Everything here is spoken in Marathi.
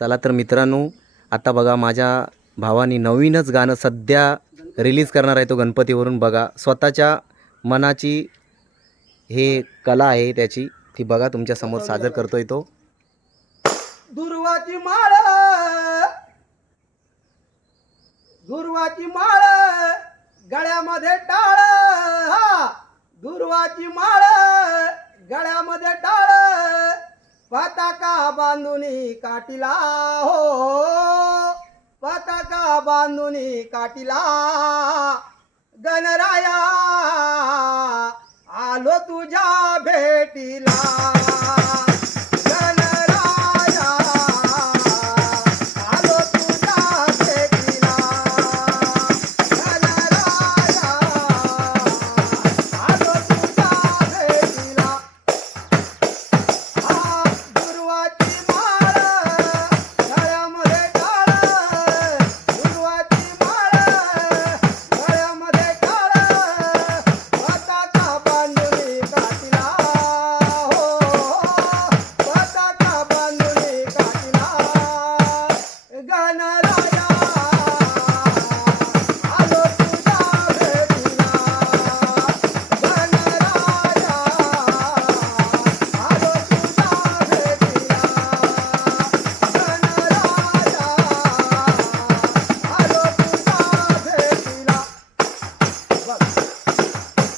चला तर मित्रांनो, आता बघा माझ्या भावानी नवीनच गाणं सध्या रिलीज करणार आहे तो गणपतीवरून. बघा स्वतःच्या मनाची हे कला आहे त्याची, ती बघा तुमच्या समोर सादर करतोय तो. दुर्वाची माळ, दुर्वाची माळ गळ्यामध्ये टाळ, दुर्वाची माळ गळ्यामध्ये टाळ, पताका बांधुनी काटीला हो, पताका बांधुनी काटीला, गणराया आलो तुझ्या भेटीला.